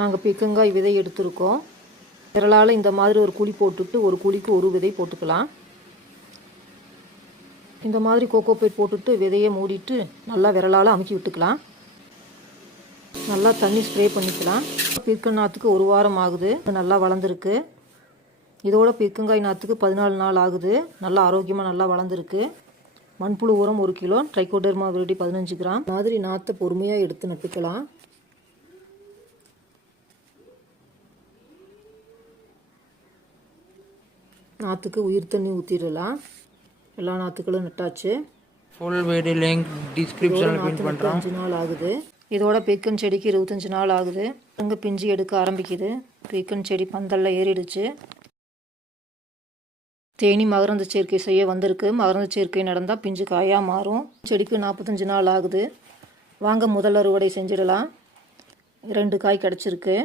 நாங்கள் பீர்க்கங்காய் விதை எடுத்திருக்கோம். விரலால் இந்த மாதிரி ஒரு குழி போட்டுட்டு ஒரு குழிக்கு ஒரு விதை போட்டுக்கலாம். இந்த மாதிரி கோகோபீட் போட்டுட்டு விதையை மூடிட்டு நல்லா விரலால் அமுக்கி விட்டுக்கலாம். நல்லா தண்ணி ஸ்ப்ரே பண்ணிக்கலாம். பீர்க்கங்காய் நாற்றுக்கு 1 வாரம் ஆகுது. நல்லா வளர்ந்துருக்கு. இதோட பீர்க்கங்காய் நாற்றுக்கு 14 நாள் ஆகுது. நல்லா ஆரோக்கியமாக நல்லா வளர்ந்துருக்கு. மண்புழு உரம் 1 கிலோ, ட்ரைகோடெர்மா விரிடி 15 கிராம். மாதிரி நாற்றை பொறுமையாக எடுத்து நட்டுக்கலாம். நாற்றுக்கு உயிர் தண்ணி ஊற்றிடலாம். எல்லா நாற்றுக்களும் நட்டாச்சு. ஃபுல் வீடியோ லிங்க் டிஸ்கிரிப்ஷனில் பின் பண்ணுறோம். 5 நாள் ஆகுது. இதோட பீர்க்கன் செடிக்கு 25 நாள் ஆகுது. அங்கே பிஞ்சு எடுக்க ஆரம்பிக்குது. பீர்க்கன் செடி பந்தல்ல ஏறிடுச்சு. தேனி மகரந்த சேர்க்கை செய்ய வந்திருக்கு. மகரந்த சேர்க்கை நடந்தால் பிஞ்சு காயாக மாறும். செடிக்கு 45 நாள் ஆகுது. வாங்க முதல் அறுவடை செஞ்சிடலாம். 2 காய் கிடச்சிருக்கு.